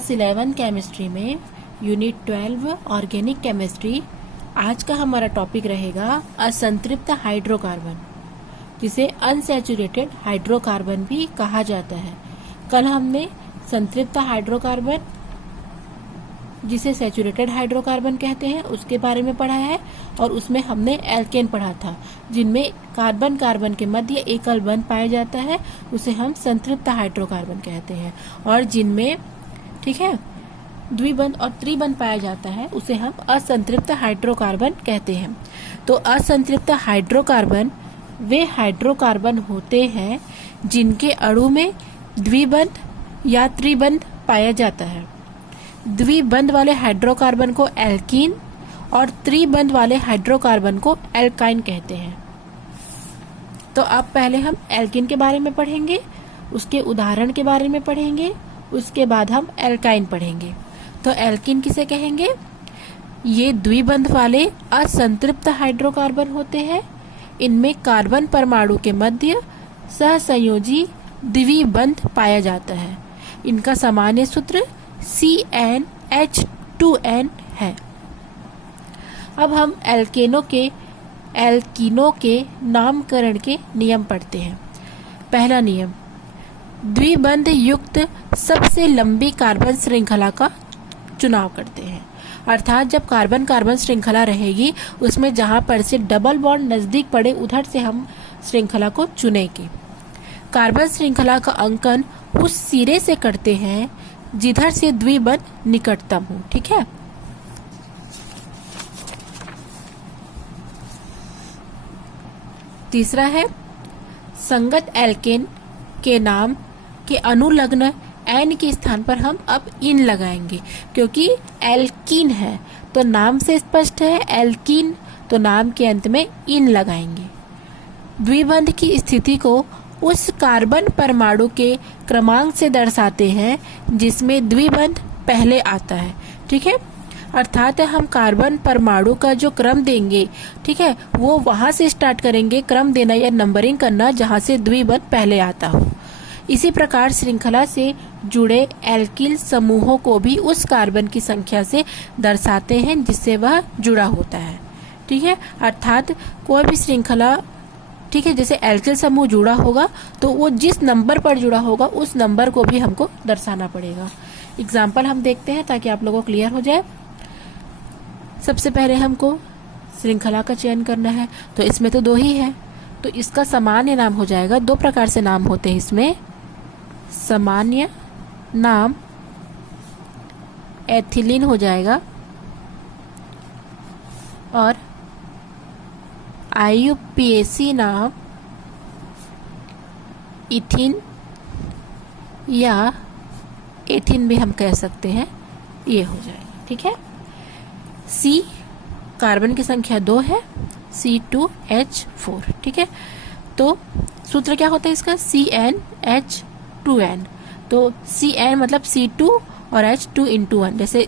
Class 11 chemistry में unit 12 organic chemistry. आज का हमारा टॉपिक रहेगा असंतृप्त हाइड्रोकार्बन, जिसे अनसैचुरेटेड हाइड्रोकार्बन भी कहा जाता है। कल हमने संतृप्त हाइड्रोकार्बन, जिसे सैचुरेटेड हाइड्रोकार्बन कहते हैं, उसके बारे में पढ़ा है और उसमें हमने एल्केन पढ़ा था, जिनमें कार्बन कार्बन के मध्य एकल बंध पाया जाता है, उसे हम संतृप्त हाइड्रोकार्बन कहते हैं। और जिनमें ठीक है द्विबंध और त्रिबंध पाया जाता है, उसे हम असंतृप्त हाइड्रोकार्बन कहते हैं। तो असंतृप्त हाइड्रोकार्बन वे हाइड्रोकार्बन होते हैं जिनके अणु में द्विबंध या त्रिबंध पाया जाता है। द्विबंध वाले हाइड्रोकार्बन को एल्कीन और त्रिबंध वाले हाइड्रोकार्बन को एल्काइन कहते हैं। तो अब पहले हम एल्कीन के बारे में पढ़ेंगे, उसके उदाहरण के बारे में पढ़ेंगे, उसके बाद हम एल्काइन पढ़ेंगे। तो एल्कीन किसे कहेंगे? ये द्विबंध वाले असंतृप्त हाइड्रोकार्बन होते हैं। इनमें कार्बन परमाणु के मध्य सहसंयोजी द्विबंध पाया जाता है। इनका सामान्य सूत्र CnH2n है। अब हम एल्केनों के नामकरण के नियम पढ़ते हैं। पहला नियम, द्विबंध युक्त सबसे लंबी कार्बन श्रृंखला का चुनाव करते हैं। अर्थात जब कार्बन कार्बन श्रृंखला रहेगी, उसमें जहां पर से डबल बॉन्ड नजदीक पड़े, उधर से हम श्रृंखला को चुनेंगे। कार्बन श्रृंखला का अंकन उस सिरे से करते हैं जिधर से द्विबंध निकटतम हो। ठीक है। तीसरा है, संगत एल्केन के नाम के अनुलग्न एन के स्थान पर हम अब इन लगाएंगे, क्योंकि एल्कीन है तो नाम से स्पष्ट है एल्कीन, तो नाम के अंत में इन लगाएंगे। द्विबंध की स्थिति को उस कार्बन परमाणु के क्रमांक से दर्शाते हैं जिसमें द्विबंध पहले आता है। ठीक है। अर्थात हम कार्बन परमाणु का जो क्रम देंगे, ठीक है, वो वहां से स्टार्ट करेंगे क्रम देना या नंबरिंग करना जहां से द्विबंध पहले आता हो। इसी प्रकार श्रृंखला से जुड़े एल्किल समूहों को भी उस कार्बन की संख्या से दर्शाते हैं जिससे वह जुड़ा होता है। ठीक है। अर्थात कोई भी श्रृंखला, ठीक है, जैसे एल्किल समूह जुड़ा होगा तो वो जिस नंबर पर जुड़ा होगा उस नंबर को भी हमको दर्शाना पड़ेगा। एग्जाम्पल हम देखते हैं ताकि आप लोगों को क्लियर हो जाए। सबसे पहले हमको श्रृंखला का चयन करना है, तो इसमें तो दो ही है, तो इसका सामान्य नाम हो जाएगा। दो प्रकार से नाम होते हैं इसमें। सामान्य नाम एथिलीन हो जाएगा और IUPAC नाम इथिन या एथिन भी हम कह सकते हैं, ये हो जाएगा। ठीक है। C कार्बन की संख्या 2 है, C2H4। ठीक है। तो सूत्र क्या होता है इसका? CnH2n। तो Cn मतलब C2 और H2 into 1, जैसे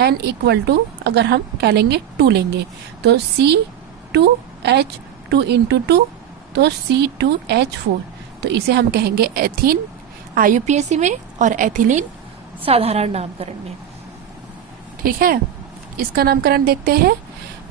n इक्वल टू अगर हम क्या लेंगे 2 लेंगे तो C2H2 into 2 तो C2H4। तो इसे हम कहेंगे एथीन IUPAC में और एथिलीन साधारण नामकरण में। ठीक है। इसका नामकरण देखते हैं।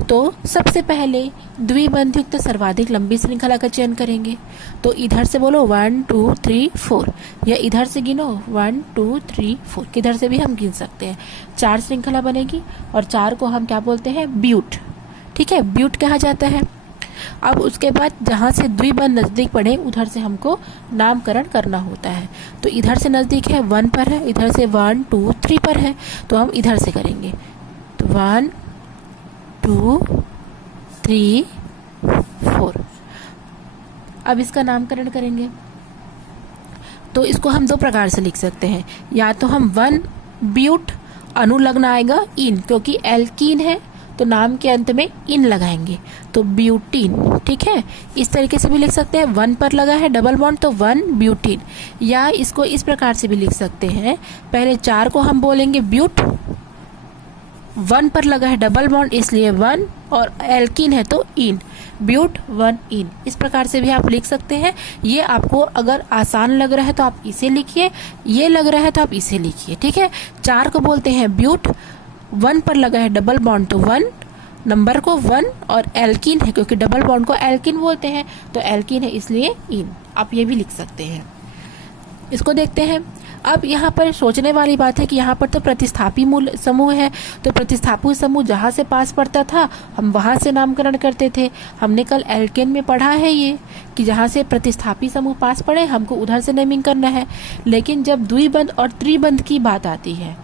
तो सबसे पहले द्विबंध युक्त सर्वाधिक लंबी श्रृंखला का चयन करेंगे। तो इधर से बोलो 1 2 3 4, या इधर से गिनो 1 2 3 4, किधर से भी हम गिन सकते हैं। 4 श्रृंखला बनेगी और 4 को हम क्या बोलते हैं? ब्यूट। ठीक है, ब्यूट कहा जाता है। अब उसके बाद जहां से द्विबंध नजदीक पड़े उधर से हमको नामकरण करना होता है। तो इधर से नजदीक है 1 पर है, इधर से 1 2 3 पर है, तो हम इधर से करेंगे। तो 1 2 3 4। अब इसका नामकरण करेंगे तो इसको हम दो प्रकार से लिख सकते हैं। या तो हम 1 ब्यूट अनुलग्न आएगा इन, क्योंकि एल्कीन है तो नाम के अंत में इन लगाएंगे, तो ब्यूटीन। ठीक है। इस तरीके से भी लिख सकते हैं। 1 पर लगा है डबल बॉन्ड तो 1 ब्यूटीन। या इसको इस प्रकार से भी लिख सकते हैं, पहले 4 को हम बोलेंगे ब्यूट, 1 पर लगा है डबल बॉन्ड इसलिए 1, और एल्कीन है तो इन। ब्यूट 1 इन। इस प्रकार से भी आप लिख सकते हैं। ये आपको अगर आसान लग रहा है तो आप इसे लिखिए, ये लग रहा है तो आप इसे लिखिए, ठीक है। 4 को बोलते हैं ब्यूट, 1 पर लगा है डबल बॉन्ड तो 1, नंबर को 1, और एल्कीन है क्योंकि डबल बॉन्ड को एल्कीन बोलते हैं तो एल्कीन है इसलिए इन। आप ये भी लिख सकते हैं। इसको देखते हैं। अब यहाँ पर सोचने वाली बात है कि यहाँ पर तो प्रतिस्थापी मूल समूह है, तो प्रतिस्थापी समूह जहाँ से पास पड़ता था हम वहाँ से नामकरण करते थे। हमने कल एल्केन में पढ़ा है ये कि जहाँ से प्रतिस्थापी समूह पास पड़े हमको उधर से नेमिंग करना है। लेकिन जब द्विबंध और त्रिबंध की बात आती है,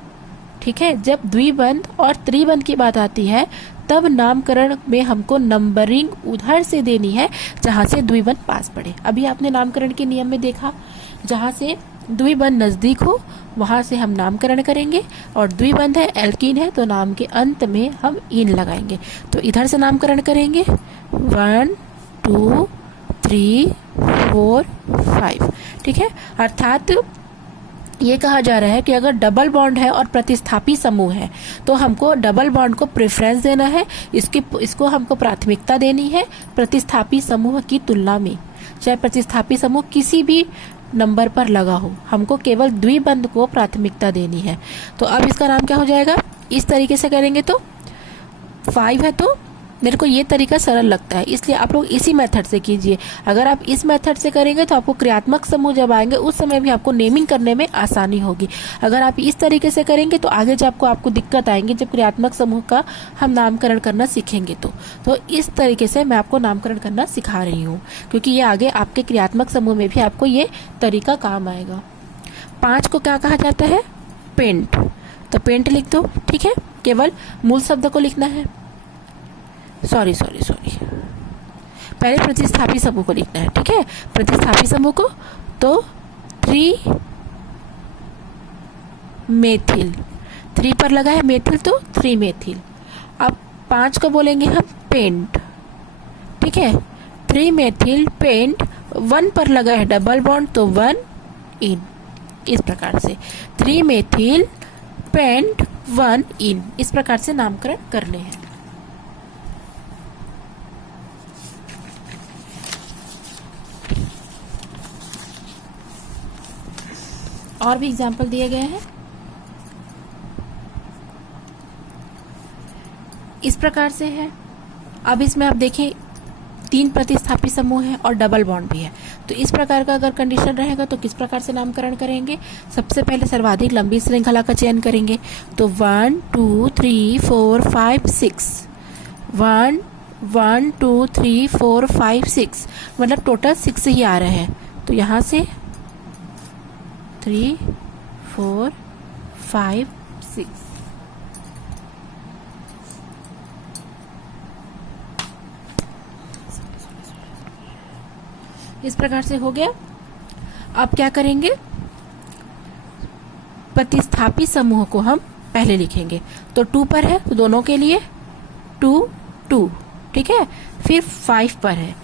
ठीक है, जब द्विबंध और त्रिबंध की बात आती है तब नामकरण में हमको नंबरिंग उधर से देनी है जहाँ से द्विबंध पास पड़े। अभी आपने नामकरण के नियम में देखा, जहाँ से द्विबंध नजदीक हो वहां से हम नामकरण करेंगे, और द्विबंध है एल्कीन है तो नाम के अंत में हम इन लगाएंगे। तो इधर से नामकरण करेंगे 1 2 3 4 5, ठीक है। अर्थात ये कहा जा रहा है कि अगर डबल बॉन्ड है और प्रतिस्थापी समूह है तो हमको डबल बॉन्ड को प्रेफरेंस देना है, इसको हमको प्राथमिकता देनी है प्रतिस्थापी समूह की तुलना में। चाहे प्रतिस्थापी समूह किसी भी नंबर पर लगा हो, हमको केवल द्विबंध को प्राथमिकता देनी है। तो अब इसका नाम क्या हो जाएगा, इस तरीके से करेंगे तो 5 है तो मेरे को ये तरीका सरल लगता है, इसलिए आप लोग इसी मेथड से कीजिए। अगर आप इस मेथड से करेंगे तो आपको क्रियात्मक समूह जब आएंगे उस समय भी आपको नेमिंग करने में आसानी होगी। अगर आप इस तरीके से करेंगे तो आगे जब आपको दिक्कत आएंगी जब क्रियात्मक समूह का हम नामकरण करना सीखेंगे तो इस तरीके से मैं आपको नामकरण करना सिखा रही हूँ, क्योंकि ये आगे आपके क्रियात्मक समूह में भी आपको ये तरीका काम आएगा। 5 को क्या कहा जाता है, पेंट, तो पेंट लिख दो, ठीक है। केवल मूल शब्द को लिखना है, सॉरी पहले प्रतिस्थापी समूह को लिखना है, ठीक है। प्रतिस्थापी समूह को तो 3 मेथिल, 3 पर लगा है मेथिल तो 3 मेथिल। अब 5 को बोलेंगे हम पेंट, ठीक है। 3 मेथिल पेंट, 1 पर लगा है डबल बॉन्ड तो 1 इन। इस प्रकार से 3 मेथिल पेंट 1 इन, इस प्रकार से नामकरण करने हैं। और भी एग्जाम्पल दिए गए हैं इस प्रकार से है। अब इसमें आप देखें 3 प्रतिस्थापी समूह है और डबल बॉन्ड भी है, तो इस प्रकार का अगर कंडीशन रहेगा तो किस प्रकार से नामकरण करेंगे। सबसे पहले सर्वाधिक लंबी श्रृंखला का चयन करेंगे, तो 1 2 3 4 5 6, 1 1 2 3 4 5 6, मतलब टोटल 6 ही आ रहे हैं। तो यहाँ से 3 4 5 6, इस प्रकार से हो गया। अब क्या करेंगे, प्रतिस्थापी समूह को हम पहले लिखेंगे, तो 2 पर है तो दोनों के लिए 2 2, ठीक है। फिर 5 पर है,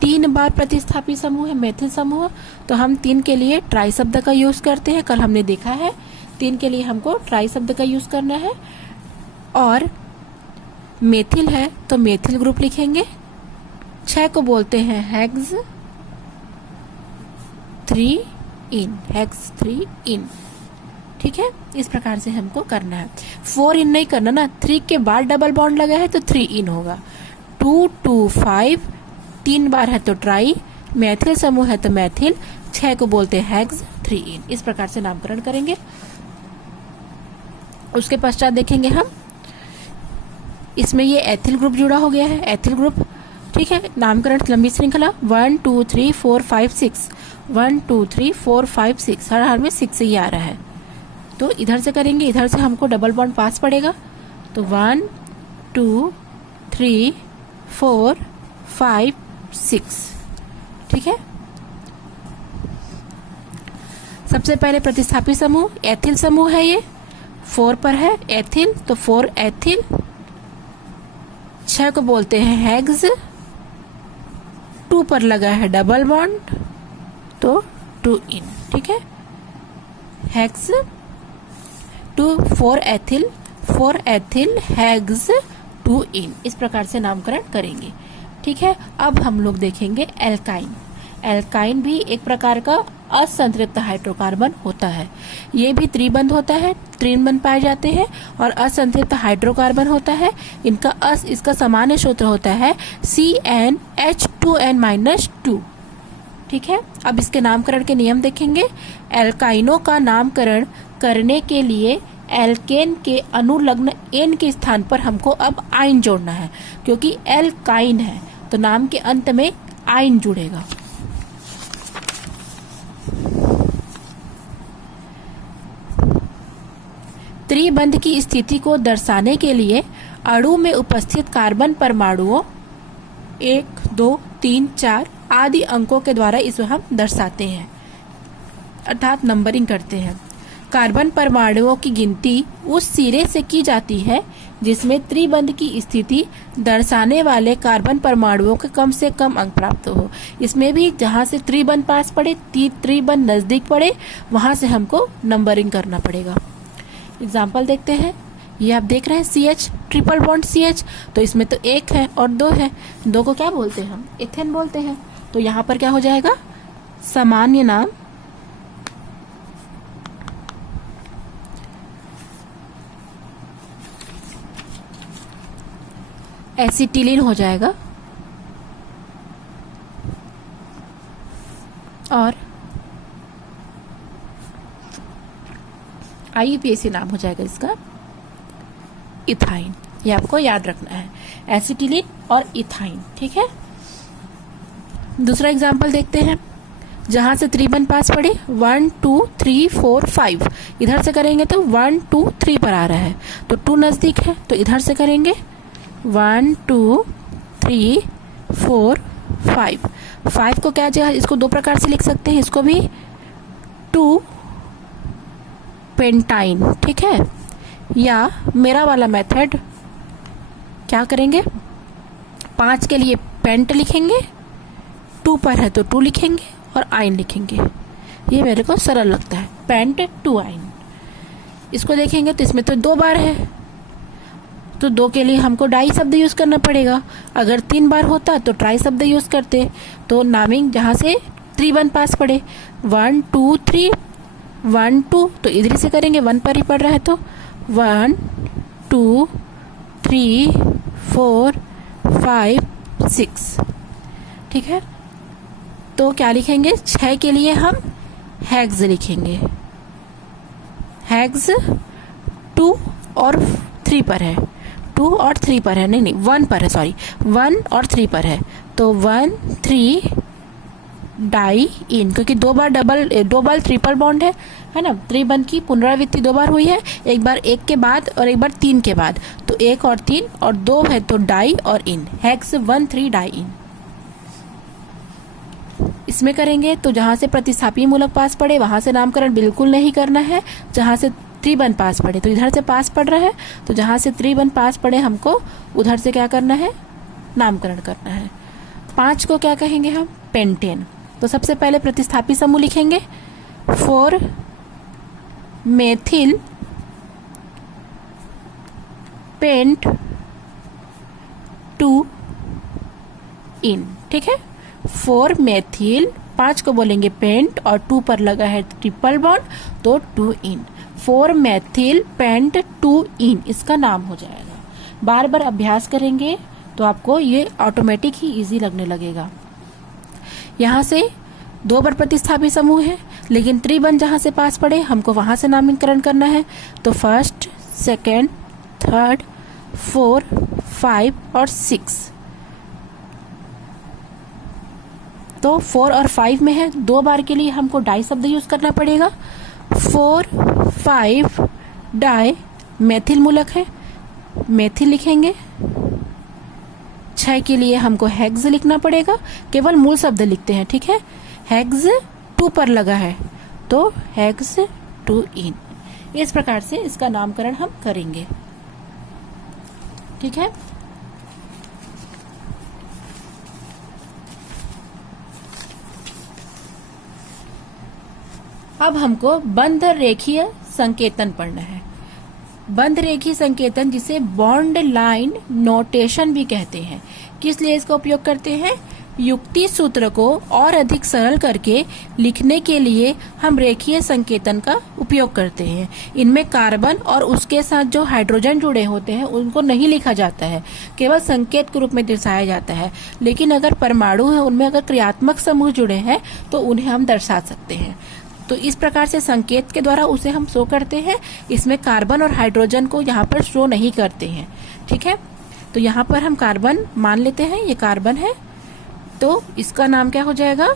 3 बार प्रतिस्थापी समूह है मेथिल समूह, तो हम 3 के लिए ट्राई शब्द का यूज करते हैं। कल हमने देखा है 3 के लिए हमको ट्राई शब्द का यूज करना है। और मेथिल है तो मेथिल ग्रुप लिखेंगे। 6 को बोलते हैं हेक्स 3 इन, हेक्स 3 इन, ठीक है। इस प्रकार से हमको करना है। 4 इन नहीं करना ना, 3 के बाद डबल बॉन्ड लगा है तो 3 इन होगा। 2 2 5, 3 बार है तो ट्राई, मैथिल समूह है तो मैथिल, 6 को बोलते हैं हेक्स 3 इन। इस प्रकार से नामकरण करेंगे। उसके पश्चात देखेंगे हम इसमें ये एथिल ग्रुप जुड़ा हो गया है, एथिल ग्रुप, ठीक है। नामकरण लंबी श्रृंखला 1 2 3 4 5 6, 1 2 3 4 5 6, हर हाल में 6 ही आ रहा है। तो इधर से करेंगे, इधर से हमको डबल बॉन्ड पास पड़ेगा, तो 1 2 3 4 5 6, ठीक है। सबसे पहले प्रतिस्थापी समूह एथिल समूह है, ये 4 पर है एथिल तो 4 एथिल। 6 को बोलते हैं हेक्स, 2 पर लगा है डबल बॉन्ड तो 2 इन, ठीक है। हेक्स 2 4 एथिल हेक्स 2 इन, इस प्रकार से नामकरण करेंगे। ठीक है। अब हम लोग देखेंगे एल्काइन। एल्काइन भी एक प्रकार का असंतृप्त हाइड्रोकार्बन होता है। ये भी त्रिबंध होता है, त्रिबंध पाए जाते हैं और असंतृप्त हाइड्रोकार्बन होता है। इसका सामान्य सूत्र होता है CnH2n-2। ठीक है। अब इसके नामकरण के नियम देखेंगे। एल्काइनों का नामकरण करने के लिए एल्केन के अनुलग्न एन के स्थान पर हमको अब आइन जोड़ना है, क्योंकि एल्काइन है तो नाम के अंत में आइन जुड़ेगा। त्रिबंध की स्थिति को दर्शाने के लिए अणु में उपस्थित कार्बन परमाणुओं 1, 2, 3, 4 आदि अंकों के द्वारा इसे हम दर्शाते हैं, अर्थात नंबरिंग करते हैं। कार्बन परमाणुओं की गिनती उस सिरे से की जाती है जिसमें त्रिबंध की स्थिति दर्शाने वाले कार्बन परमाणुओं के कम से कम अंक प्राप्त हो। इसमें भी जहां से त्रिबंध पास पड़े, त्रिबंध नजदीक पड़े, वहां से हमको नंबरिंग करना पड़ेगा। एग्जाम्पल देखते हैं। ये आप देख रहे हैं CH, ट्रिपल बॉन्ड CH, तो इसमें तो 1 है और 2 है। 2 को क्या बोलते हैं हम? एथेन बोलते हैं। तो यहाँ पर क्या हो जाएगा? सामान्य नाम एसिटिलीन हो जाएगा और IUPAC नाम हो जाएगा इसका इथाइन। ये आपको याद रखना है, एसिटिलीन और इथाइन। ठीक है। दूसरा एग्जाम्पल देखते हैं। जहां से त्रिबंध पास पड़े 1, 2, 3, 4, 5, इधर से करेंगे तो 1, 2, 3 पर आ रहा है, तो 2 नजदीक है तो इधर से करेंगे 1, 2, 3, 4, 5। 5 को क्या जगह, इसको 2 प्रकार से लिख सकते हैं। इसको भी 2 पेंटाइन, ठीक है। या मेरा वाला मेथड क्या करेंगे, 5 के लिए पेंट लिखेंगे, 2 पर है तो 2 लिखेंगे और आइन लिखेंगे। ये मेरे को सरल लगता है, पेंट 2 आइन। इसको देखेंगे तो इसमें तो 2 बार है, तो 2 के लिए हमको डाई शब्द यूज करना पड़ेगा। अगर 3 बार होता तो ट्राई शब्द यूज करते। तो नामिंग जहां से त्रिबंध पास पड़े 1, 2, 3, 1, 2, तो इधर से करेंगे, 1 पर ही पड़ रहा है तो 1, 2, 3, 4, 5, 6। ठीक है। तो क्या लिखेंगे, 6 के लिए हम हेक्स लिखेंगे। हेक्स 2 और 3 पर है, 2 और 3 पर है, नहीं 1 पर है, सॉरी 1 और 3 पर है, तो 1, 3 डाई इन, क्योंकि 2 बार ट्रिपल बॉन्ड है ना। त्रिबंध की पुनरावृत्ति 2 बार हुई है, एक बार 1 के बाद और एक बार 3 के बाद, तो 1 और 3 और 2 है तो डाई और इन, हेक्स 1, 3 डाई इन। इसमें करेंगे तो जहां से प्रतिस्थापी मूलक पास पड़े वहां से नामकरण बिल्कुल नहीं करना है। जहां से त्रिबंध पास पड़े, तो इधर से पास पड़ रहा है, तो जहां से त्रिबंध पास पड़े हमको उधर से क्या करना है, नामकरण करना है। 5 को क्या कहेंगे हम, पेंटेन। तो सबसे पहले प्रतिस्थापी समूह लिखेंगे, 4 मेथिल पेंट 2 इन। ठीक है। 4 मेथिल, 5 को बोलेंगे पेंट और 2 पर लगा है ट्रिपल बॉन्ड, तो 2 इन, 4 मेथिल पेंट 2 इन, इसका नाम हो जाएगा। बार बार अभ्यास करेंगे तो आपको ये ऑटोमेटिक ही इजी लगने लगेगा। यहाँ से 2 बार प्रतिस्थापी समूह है, लेकिन त्रिबंध जहां से पास पड़े हमको वहां से नामकरण करना है। तो 1st, 2nd, 3rd, 4, 5 और 6। तो 4 और 5 में है, 2 बार के लिए हमको डाई शब्द यूज करना पड़ेगा। 4, 5 डाई, मेथिल मूलक है, मेथिल लिखेंगे। 6 के लिए हमको हेक्स लिखना पड़ेगा, केवल मूल शब्द लिखते हैं। ठीक है। हेक्स 2 पर लगा है तो हेक्स 2 इन। इस प्रकार से इसका नामकरण हम करेंगे। ठीक है। अब हमको बंध रेखीय संकेतन पढ़ना है। बंध रेखीय संकेतन जिसे बॉन्ड लाइन नोटेशन भी कहते हैं। किस लिए इसका उपयोग करते हैं? युक्ति सूत्र को और अधिक सरल करके लिखने के लिए हम रेखीय संकेतन का उपयोग करते हैं। इनमें कार्बन और उसके साथ जो हाइड्रोजन जुड़े होते हैं उनको नहीं लिखा जाता है, केवल संकेत के रूप में दर्शाया जाता है। लेकिन अगर परमाणु है, उनमें अगर क्रियात्मक समूह जुड़े हैं तो उन्हें हम दर्शा सकते हैं। तो इस प्रकार से संकेत के द्वारा उसे हम शो करते हैं। इसमें कार्बन और हाइड्रोजन को यहाँ पर शो नहीं करते हैं। ठीक है, तो यहाँ पर हम कार्बन मान लेते हैं, ये कार्बन है, तो इसका नाम क्या हो जाएगा?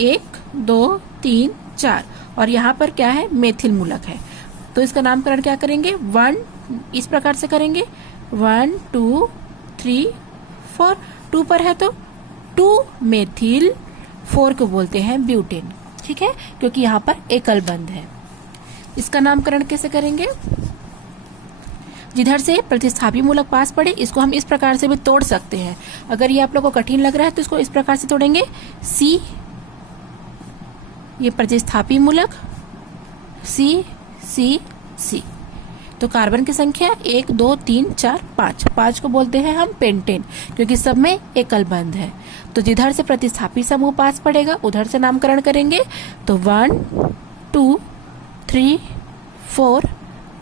1 2 3 4। और यहाँ पर क्या है? मेथिल मूलक है, तो इसका नामकरण क्या करेंगे? 1 इस प्रकार से करेंगे, 1 2 3 4। 2 पर है तो 2 मेथिल, 4 को बोलते हैं ब्यूटेन। ठीक है, क्योंकि यहाँ पर एकल बंध है। इसका नामकरण कैसे करेंगे? जिधर से प्रतिस्थापी मूलक पास पड़े इसको हम इस प्रकार से भी तोड़ सकते हैं। अगर ये आप लोग को कठिन लग रहा है तो इसको इस प्रकार से तोड़ेंगे, C ये प्रतिस्थापी मूलक, C C C। तो कार्बन की संख्या 1 2 3 4 5। 5 को बोलते हैं हम पेंटेन, क्योंकि सब में एकल बंध है। तो जिधर से प्रतिस्थापी समूह पास पड़ेगा उधर से नामकरण करेंगे। तो 1 2 3 4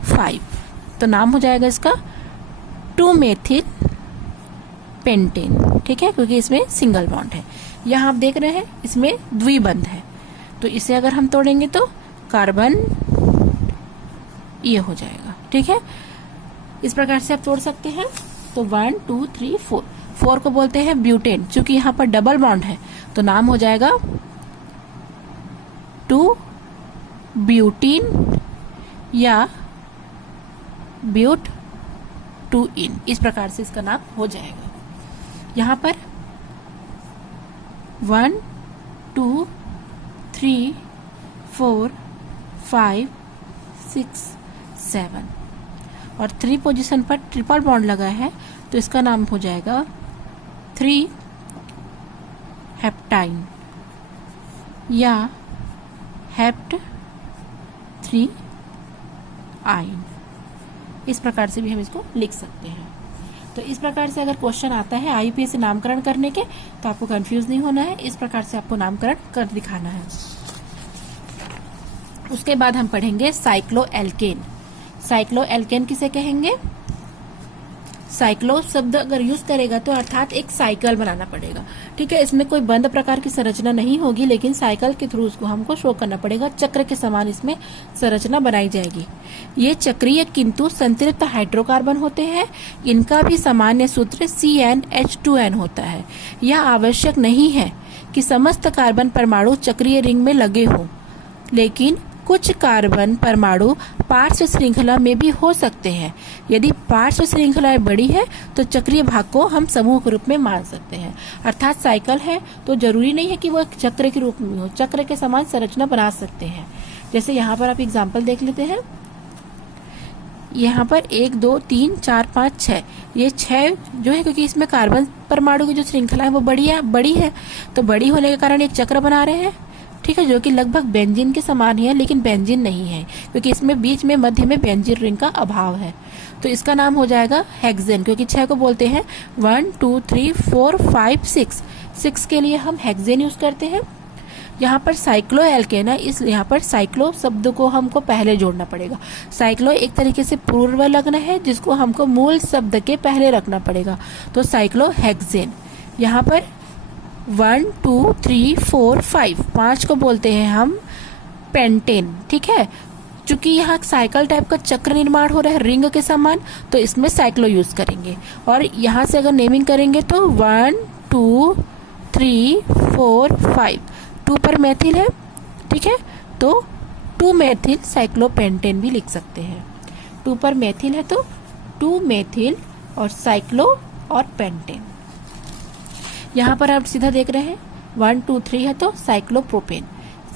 5, तो नाम हो जाएगा इसका 2 मेथिल पेंटेन। ठीक है, क्योंकि इसमें सिंगल बॉन्ड है। यहाँ आप देख रहे हैं इसमें द्विबंध है, तो इसे अगर हम तोड़ेंगे तो कार्बन ये हो जाएगा। ठीक है, इस प्रकार से आप तोड़ सकते हैं। तो 1 2 3 4। 4 को बोलते हैं ब्यूटेन, चूंकि यहाँ पर डबल बॉन्ड है तो नाम हो जाएगा 2 ब्यूटीन या ब्यूट 2 इन। इस प्रकार से इसका नाम हो जाएगा। यहाँ पर 1 2 3 4 5 6 7 और 3 पोजीशन पर ट्रिपल बॉन्ड लगा है, तो इसका नाम हो जाएगा 3 हेप्टाइन या हेप्ट 3 आइन। इस प्रकार से भी हम इसको लिख सकते हैं। तो इस प्रकार से अगर क्वेश्चन आता है आईयूपीएसी से नामकरण करने के, तो आपको कंफ्यूज नहीं होना है। इस प्रकार से आपको नामकरण कर दिखाना है। उसके बाद हम पढ़ेंगे साइक्लो एल्केन। साइक्लो एल्केन किसे कहेंगे? साइक्लो शब्द अगर यूज करेगा तो अर्थात एक साइकिल बनाना पड़ेगा। ठीक है, इसमें कोई बंद प्रकार की संरचना नहीं होगी, लेकिन साइकिल के थ्रू उसको हमको शो करना पड़ेगा। चक्र के समान इसमें संरचना बनाई जाएगी। ये चक्रीय किंतु संतृप्त हाइड्रोकार्बन होते हैं। इनका भी सामान्य सूत्र CnH2n होता है। यह आवश्यक नहीं है कि समस्त कार्बन परमाणु चक्रीय रिंग में लगे हों, लेकिन कुछ कार्बन परमाणु पार्श्व श्रृंखला में भी हो सकते हैं। यदि पार्श्व श्रृंखलाएं बड़ी है तो चक्रीय भाग को हम समूह के रूप में मान सकते हैं। अर्थात साइकिल है तो जरूरी नहीं है कि वो चक्र के रूप में हो, चक्र के समान संरचना बना सकते हैं। जैसे यहाँ पर आप एग्जाम्पल देख लेते हैं। यहाँ पर 1 2 3 4 5 6, ये 6 जो है, क्योंकि इसमें कार्बन परमाणु की जो श्रृंखला है वो बड़ी है, तो बड़ी होने के कारण एक चक्र बना रहे हैं। ठीक है, जो कि लगभग बेंजीन के समान ही है, लेकिन बेंजीन नहीं है, क्योंकि इसमें बीच में मध्य में बेंजीन रिंग का अभाव है। तो इसका नाम हो जाएगा हेक्सेन, क्योंकि 6 को बोलते हैं 1 2 3 4 5 6। 6 के लिए हम हेक्सेन यूज करते हैं। यहाँ पर साइक्लो एल्केन है, इस यहाँ पर साइक्लो शब्द को हमको पहले जोड़ना पड़ेगा। साइक्लो एक तरीके से पूर्व लग्न है, जिसको हमको मूल शब्द के पहले रखना पड़ेगा। तो साइक्लो हेक्सेन। यहाँ पर 1 2 3 4 5, 5 को बोलते हैं हम पेंटेन। ठीक है, चूंकि यहाँ साइकिल टाइप का चक्र निर्माण हो रहा है रिंग के समान, तो इसमें साइक्लो यूज करेंगे। और यहाँ से अगर नेमिंग करेंगे तो 1 2 3 4 5, 2 पर मेथिल है। ठीक है, तो 2 मेथिल साइक्लोपेंटेन भी लिख सकते हैं। 2 पर मेथिल है तो 2 मेथिल और साइक्लो और पेंटेन। यहाँ पर आप सीधा देख रहे हैं 1 2 3 है तो साइक्लोप्रोपेन,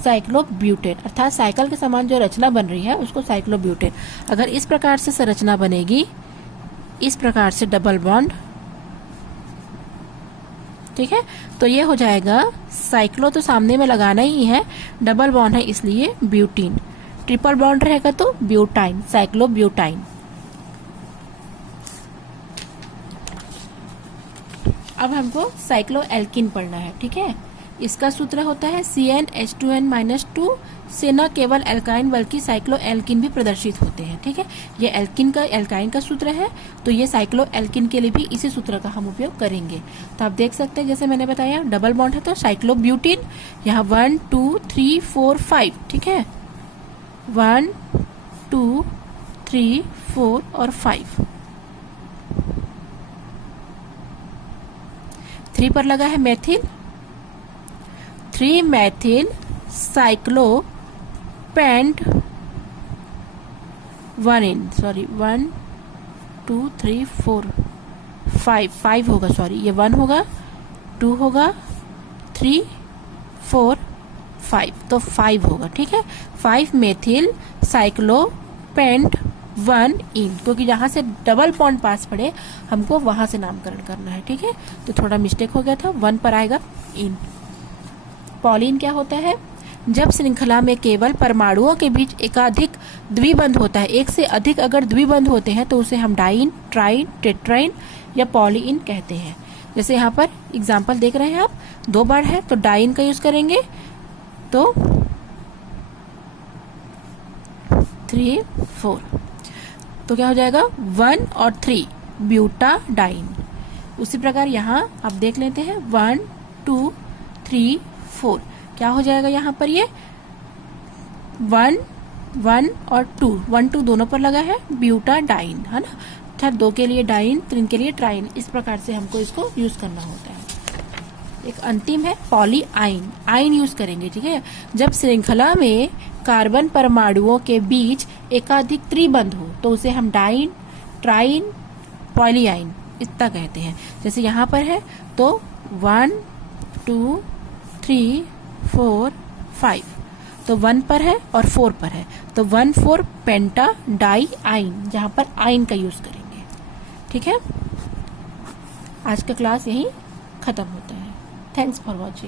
साइक्लोब्यूटेन, अर्थात साइकिल के समान जो रचना बन रही है उसको साइक्लोब्यूटेन। अगर इस प्रकार से संरचना बनेगी, इस प्रकार से डबल बॉन्ड, ठीक है, तो ये हो जाएगा साइक्लो, तो सामने में लगाना ही है, डबल बॉन्ड है इसलिए ब्यूटीन। ट्रिपल बॉन्ड रहेगा तो ब्यूटाइन, साइक्लोब्यूटाइन। अब हमको साइक्लोएल्किन पढ़ना है, ठीक है। इसका सूत्र होता है CnH2n-2 से न केवल एल्काइन बल्कि साइक्लोएल्किन भी प्रदर्शित होते हैं, ठीक है। ये एल्काइन का सूत्र है, तो ये साइक्लोएल्किन के लिए भी इसी सूत्र का हम उपयोग करेंगे। तो आप देख सकते हैं जैसे मैंने बताया डबल बॉन्ड है तो साइक्लोब्यूटिन, यहाँ 1 2 3 4 5, ठीक है, 1 2 3 4 और 5। 3 पर लगा है मेथिल, 3 मेथिल साइक्लोपेंट 1 2 3 4 5 होगा, सॉरी ये 1 होगा, 2 होगा, 3 4 5, तो 5 होगा, ठीक है। 5 मेथिल साइक्लोपेंट 1 इन, क्योंकि जहां से डबल बॉन्ड पास पड़े हमको वहां से नामकरण करना है, ठीक है। तो थोड़ा मिस्टेक हो गया था, 1 पर आएगा इन। पॉलीन क्या होता है? जब श्रृंखला में केवल परमाणुओं के बीच एकाधिक द्विबंध होता है, एक से अधिक अगर द्विबंध होते हैं तो उसे हम डाइन, ट्राइन, टेट्राइन या पॉलीइन कहते हैं। जैसे यहाँ पर एग्जाम्पल देख रहे हैं आप, 2 बार है तो डाइन का यूज करेंगे, तो 3 4, तो क्या हो जाएगा 1 और 3 ब्यूटाडाइन। उसी प्रकार यहाँ आप देख लेते हैं 1 2 3 4, क्या हो जाएगा यहाँ पर ये 1 1 और 2 1 2 दोनों पर लगा है ब्यूटाडाइन, है ना। अच्छा, 2 के लिए डाइन, 3 के लिए ट्राइन, इस प्रकार से हमको इसको यूज करना होता है। एक अंतिम है पॉलीआइन, आइन यूज करेंगे, ठीक है। जब श्रृंखला में कार्बन परमाणुओं के बीच एकाधिक त्रिबंध हो तो उसे हम डाइन, ट्राइन, पॉलीआइन इतना कहते हैं। जैसे यहाँ पर है तो 1 2 3 4 5, तो 1 पर है और 4 पर है, तो 1 4 पेंटा डाई आइन, जहां पर आइन का यूज करेंगे, ठीक है। आज का क्लास यहीं खत्म होता है। Thanks for watching.